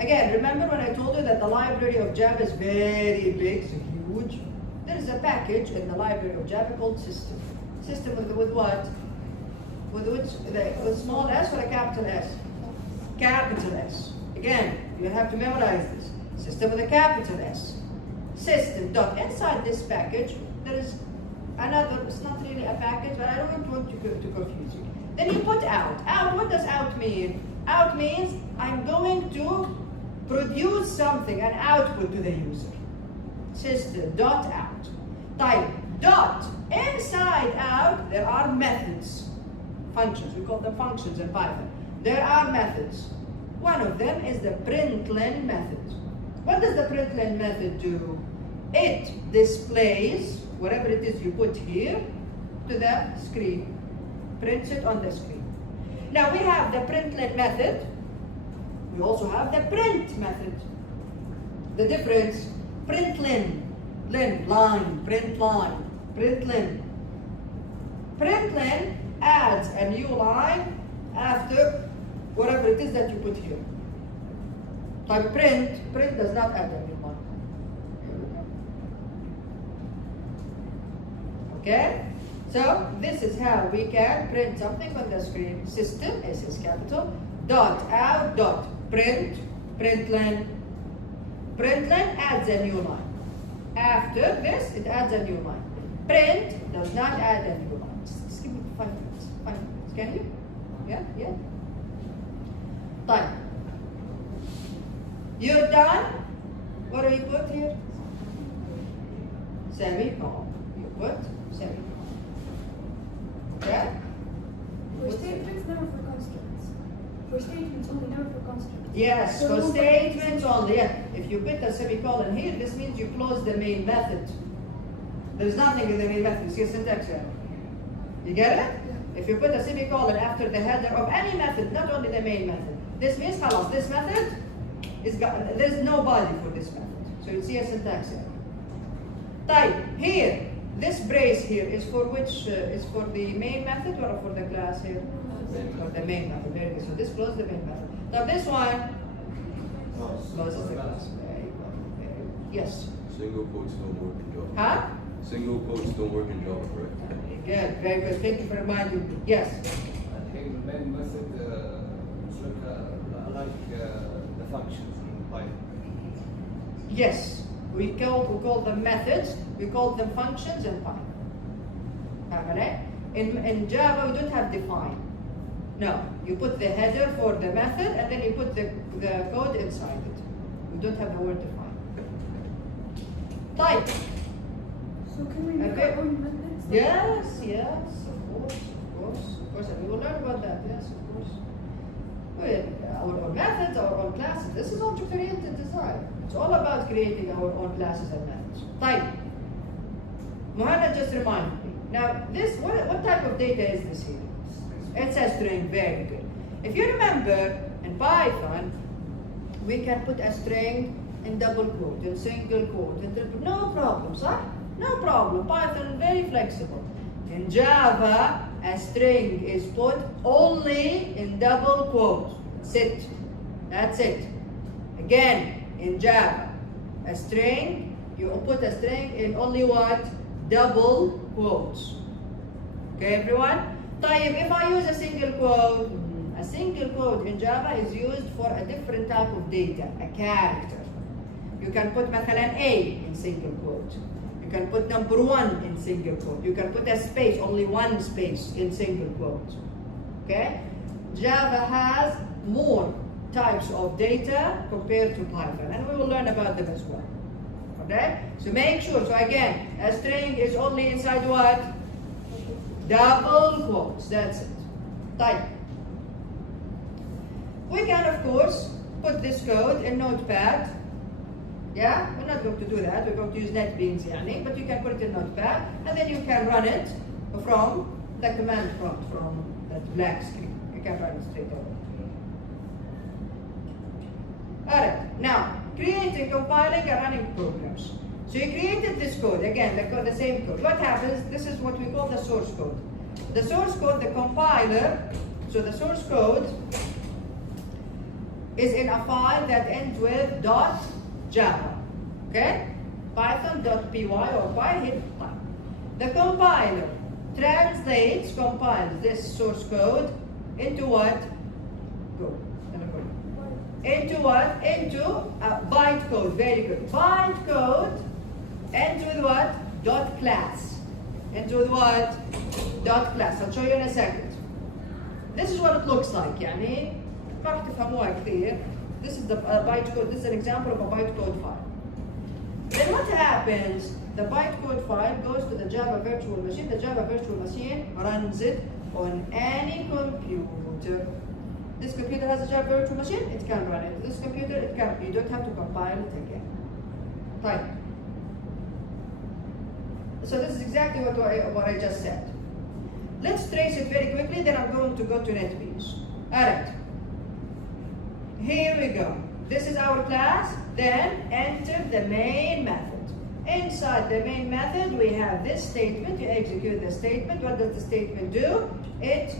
again, remember when I told you that the library of Java is very big, so huge? There is a package in the library of Java called system. System with what? With which? With small s or a capital S? Capital S. Again, you have to memorize this. System with a capital S. System dot. Inside this package, there is another, it's not really a package, but I don't want to confuse you. Then you put out. Out, what does out mean? Out means I'm going to produce something, an output to the user. System dot out. Type dot. Inside out, there are methods. Functions, we call them functions in Python. There are methods. One of them is the println method. What does the println method do? It displays whatever it is you put here to the screen. Prints it on the screen. Now we have the println method, We also have the print method. The difference, print line, print line. Print line adds a new line after whatever it is that you put here. Type print does not add a new line. Okay? So this is how we can print something on the screen. System, SS capital, dot out dot println. Println adds a new line. After this, it adds a new line. Print does not add a new line. Just give me 5 minutes. 5 minutes. Can you? Yeah? Time. You're done? What do you put here? Semicolon. You put semicolon. Okay? For statements, never for constructs. For statements only, never for constructs. Yes, So for no- statements only. Yeah. If you put a semicolon here, this means you close the main method. There's nothing in the main method. See a syntax error. You get it? Yeah. If you put a semicolon after the header of any method, not only the main method, this means خلاص, this method is got, there's no body for this method. So you see a syntax error. Type here. This brace here is for which? Is for the main method or for the class here? For the main method. Very good. So this closes the main method. Now this one closes the class. Very good. Very good. Yes. Single quotes don't work in Java. Huh? Single quotes don't work in Java, correct? Good. Very good. Thank you for reminding me. Yes. I think the main method should like the functions in Python. Yes. We call them methods. We call them functions in Python. Okay? In Java, we don't have define. No, you put the header for the method and then you put the code inside it. We don't have the word define. Type. So can we make Okay. our own methods? Yes, of course, and we will learn about that. Yes, of course. Our methods, our own classes. This is object-oriented design. It's all about creating our own classes and methods. Type. Mohammed just reminded me. Now, this what type of data is this here? It's a string. Very good. If you remember, in Python, we can put a string in double quote, in single quote, no problem, sir. No problem. Python very flexible. In Java, a string is put only in double quote. That's it. That's it. Again, in Java, a string, you put a string in only what? Double quotes. Okay, everyone? طيب, if I use a single quote in Java is used for a different type of data, a character. You can put مثلا A in single quote. You can put number 1 in single quote. You can put a space, only one space in single quote. Okay? Java has more types of data compared to Python, and we will learn about them as well. Okay? So make sure, so again, a string is only inside what? Double quotes, that's it. Type. We can, of course, put this code in Notepad. Yeah, we're not going to do that. We're going to use NetBeans, يعني, but you can put it in Notepad, and then you can run it from the command prompt, from that black screen. You can run it straight over. Alright, now, creating, compiling, and running programs. So you created this code, again, the same code. What happens? This is what we call the source code. The source code, the compiler, so the source code is in a file that ends with .java, okay? Python.py or py. The compiler compiles this source code into what? Go. Into what? Into a bytecode. Very good. Bytecode ends with what? .class. Ends with what? .class. I'll show you in a second. This is what it looks like. يعني ما راح تفهموها كثير. This is the bytecode. This is an example of a bytecode file. Then what happens? The bytecode file goes to the Java virtual machine. The Java virtual machine runs it on any computer. This computer has a Java virtual machine, it can run it. This computer, it can. You don't have to compile it again. Type. So this is exactly what I just said. Let's trace it very quickly, then I'm going to go to NetBeans. Alright. here we go. This is our class. Then enter the main method. Inside the main method, we have this statement. You execute the statement. What does the statement do? It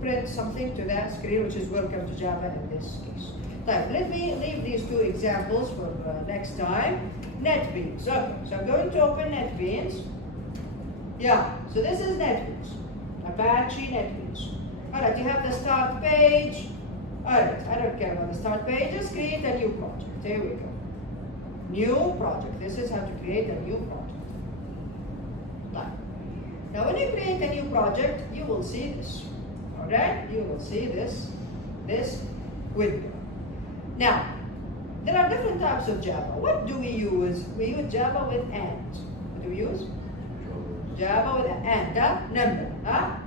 prints something to that screen, which is welcome to Java in this case. Right, let me leave these two examples for next time. NetBeans. Okay, so I'm going to open NetBeans. Yeah, so this is NetBeans. Apache NetBeans. Alright, you have the start page. Alright, I don't care about the start page. Just create a new project. Here we go. New project. This is how to create a new project. Right. Now, when you create a new project, you will see this. Alright? You will see this window. Now, there are different types of Java. What do we use? We use Java with AND. What do we use? Java with AND. Number.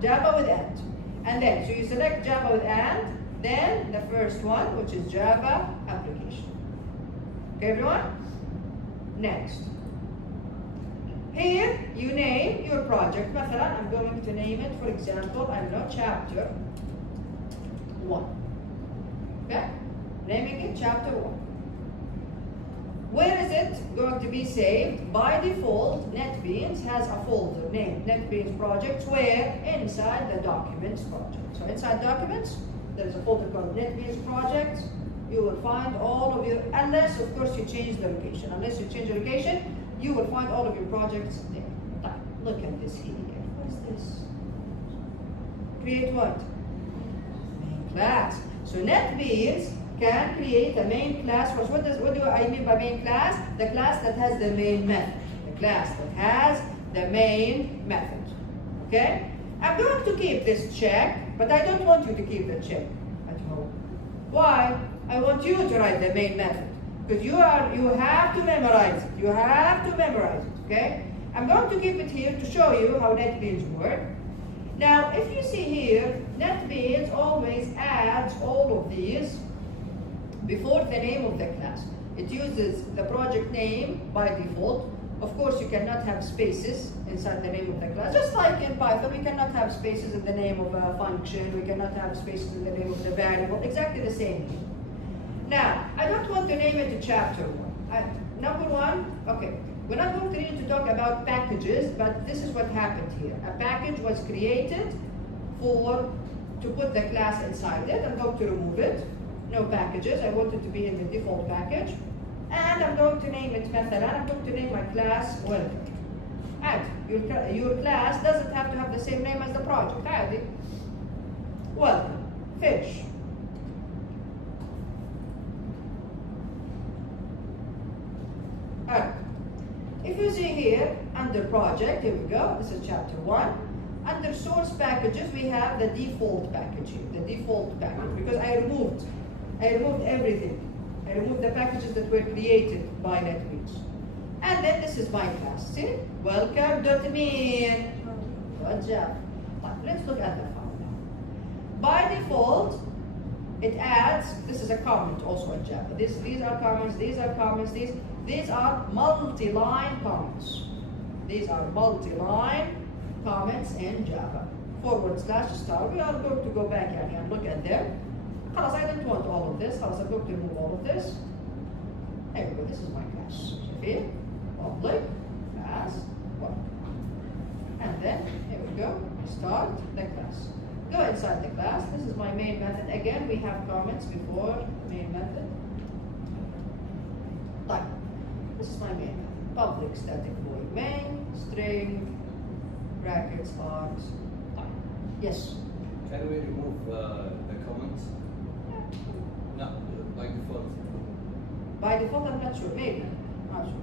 Java with AND. And then, so you select Java with AND, then the first one, which is Java application. Okay, everyone? Next. Here, you name your project. مثلا, I'm going to name it, for example, I don't know, chapter 1. Okay? Naming it chapter 1. Where is it going to be saved? By default, NetBeans has a folder named NetBeans Projects where inside the Documents project. So inside Documents, there is a folder called NetBeans Projects. You will find all of your, unless of course you change the location. Unless you change the location, you will find all of your projects there. Look at this here. What is this? Create what? Main class. So NetBeans can create a main class. What do I mean by main class? The class that has the main method. The class that has the main method. Okay? I'm going to keep this check, but I don't want you to keep the check at home. Why? I want you to write the main method. Because you have to memorize it. You have to memorize it. Okay? I'm going to keep it here to show you how NetBeans work. Now, if you see here, NetBeans always adds all of these before the name of the class. It uses the project name by default. Of course, you cannot have spaces inside the name of the class. Just like in Python, we cannot have spaces in the name of a function. We cannot have spaces in the name of the variable. Exactly the same thing. Now, I don't want to name it chapter 1. Number 1, okay. We're not going to need to talk about packages, but this is what happened here. A package was created to put the class inside it. I'm going to remove it. No packages. I want it to be in the default package. And I'm going to name it method. I'm going to name my class welcome. And your class doesn't have to have the same name as the project. عادي. Welcome. Finish. Alright. If you see here, under project, here we go, this is chapter 1. Under source packages, we have the default package here, the default package, because I removed everything. I removed the packages that were created by NetBeans. And then this is my class, see? Welcome.mean. Good job. Let's look at the file now. By default, it adds, this is a comment also in Java. These are comments, these are comments, these are multi-line comments. These are multi-line comments in Java. /star. We are going to go back and look at them. خلاص, I don't want all of this. خلاص, I'm going to remove all of this. There we go. This is my class. Okay. Public class 1. And then here we go. Start the class. Go inside the class. This is my main method. Again, we have comments before the main method. Type. This is my main method. Public static void main string brackets args type. Yes. Can we remove the comments? Yeah. No, by default. By default, I'm not sure. Maybe. Not sure.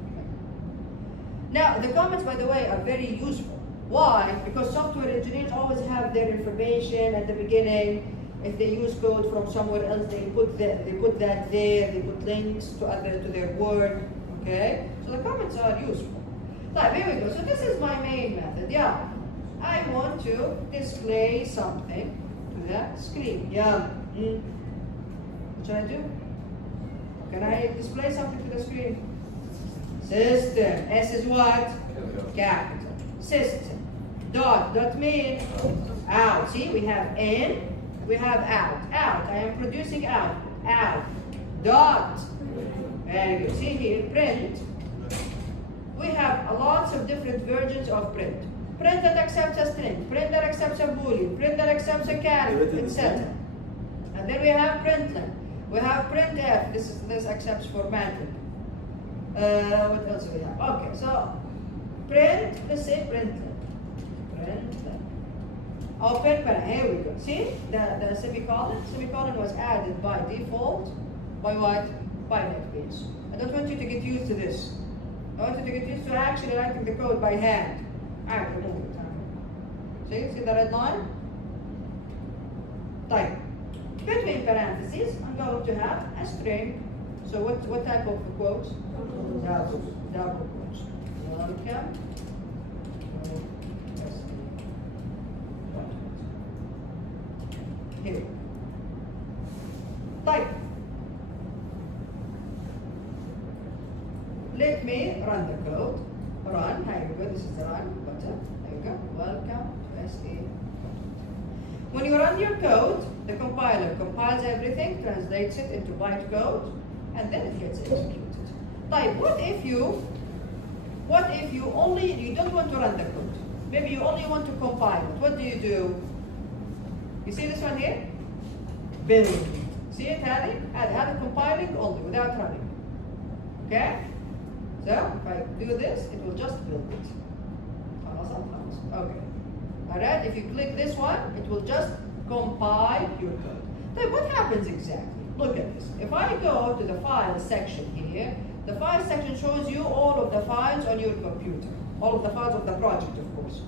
Now, the comments, by the way, are very useful. Why? Because software engineers always have their information at the beginning. If they use code from somewhere else, they put that there. They put links to their work. Okay. So the comments are useful. Right, here we go. So this is my main method. Yeah. I want to display something to the screen. Yeah. What should I do? Can I display something to the screen? System. S is what? Capital. System. Dot mean out. See, we have in. We have out. Out. I am producing out. Out. Dot. Very good. See here, print. We have lots of different versions of print. Print that accepts a string, print that accepts a boolean, print that accepts a character, etc. And then we have println. We have printf. This accepts formatting. What else do we have? Okay, so print. Let's say println. Println. Open. Here we go. See the semicolon. Semicolon was added by default. By what? By NetBeans. I don't want you to get used to this. I want you to get used to actually writing the code by hand. Alright, remove it. See the red line? Type. Between parentheses, I'm going to have a string. So what type of quotes? Double quotes. Welcome. Here. Type. Let me run the code. Run. Here you go. This is the run button. There you go. Welcome to SE120. When you run your code, the compiler compiles everything, translates it into bytecode, and then it gets executed. Type. What if you don't want to run the code? Maybe you only want to compile it. What do? You see this one here? Build. See it, Hadi? Had it compiling only without running. Okay? So if I do this, it will just build it. Okay. Alright, if you click this one, it will just compile your code. Then what happens exactly? Look at this. If I go to the file section here, the file section shows you all of the files on your computer. All of the files of the project, of course.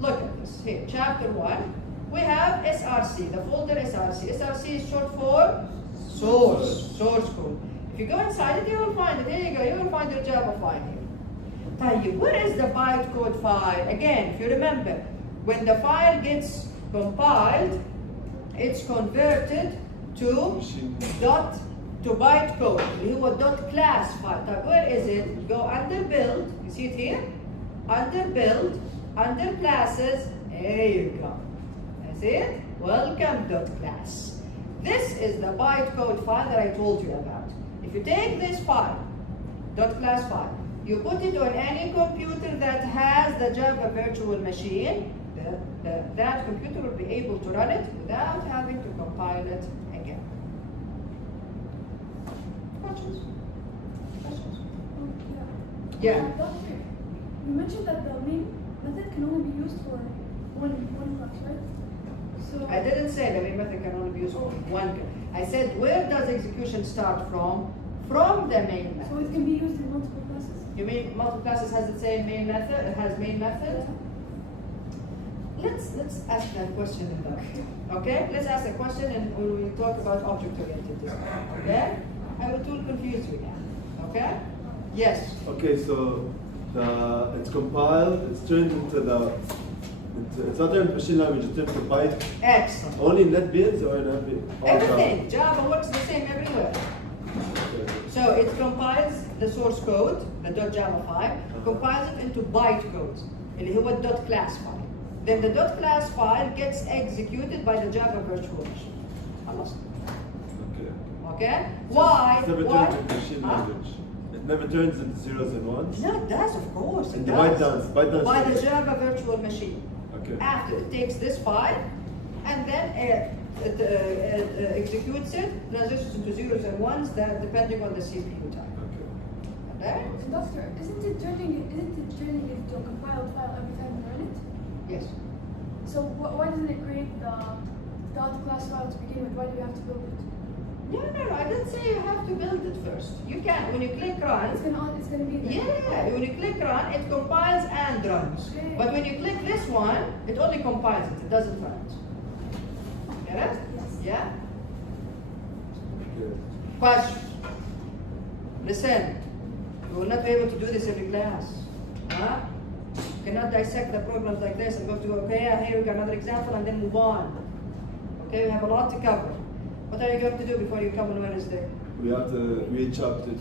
Look at this. Here, chapter 1. We have SRC, the folder SRC. SRC is short for source code. If you go inside it, you will find it. Here you go. You will find your Java file here. Where is the bytecode file? Again, if you remember, when the file gets compiled, it's converted to bytecode. .class file. Where is it? Go under build. You see it here? Under build, under classes. There you go. That's it. Welcome.class. This is the bytecode file that I told you about. If you take this file, .class file, you put it on any computer that has the Java virtual machine, that computer will be able to run it without having to compile it again. Questions? Yeah. Doctor, you mentioned that the main method can only be used for one class, right? So I didn't say the main method can only be used for one. I said, where does execution start from? From the main method. So it can be used in multiple classes? You mean multiple classes has the same main method? It has main method? Let's ask that question in the okay? Let's ask a question and we will talk about object-oriented design. Okay? I will confuse you now. Okay? Yes. Okay, so it's compiled, it's turned into it's not turned machine language, it's turned to byte. Excellent. Only in NetBeans or in Everything. Java works the same everywhere. So it compiles the source code, the .java file, compiles it into bytecode, اللي هو .class file. Then the .class file gets executed by the Java virtual machine. خلاص. Okay? Why? It never Why? turns into machine language. It never turns into zeros and ones. No, it does, of course. It And the does. byte downs. By the Java virtual machine. Okay. After it takes this file and then it executes it, transitions into zeros and ones, depending on the CPU type. Okay? So Doctor, isn't it turning it to a compiled file every time you run it? Yes. So why doesn't it create the .class file to begin with? Why do we have to build it? No, I didn't say you have to build it first. You can. When you click run, It's gonna be there. yeah, when you click run, it compiles and runs. Okay. But when you click this one, it only compiles it. It doesn't run it. Get it? Yes. Yeah? Okay. Questions? Listen, you will not be able to do this every class. Huh? You cannot dissect the programs like this and go to, okay, here we got another example and then move on. Okay, we have a lot to cover. What are you going to do before you come on Wednesday? We have to read chapter 2.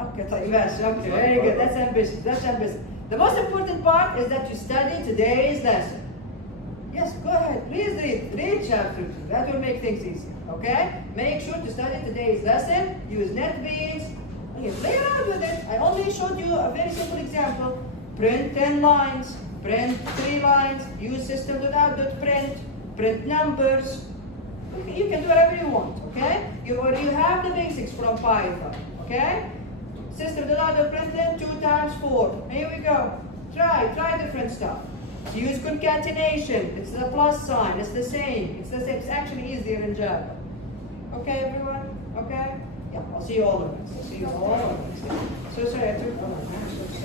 Okay, طيب ماشي. Okay, very good. That's ambitious. That's ambitious. The most important part is that you study today's lesson. Yes, go ahead. Please read. Read chapter 2. That will make things easier, okay? Make sure to study today's lesson. Use NetBeans. Okay, play around with it. I only showed you a very simple example. Print 10 lines, print 3 lines, use system.out.print, print numbers. Okay, you can do whatever you want, okay? You have the basics from Python, okay? System.out.print then 2 times 4. Here we go. Try different stuff. Use concatenation. It's the plus sign. It's the same. It's actually easier in Java. Okay, everyone? Okay? Yeah, I'll see you all the next. I'll see you all the next. So sorry, I took. Oh,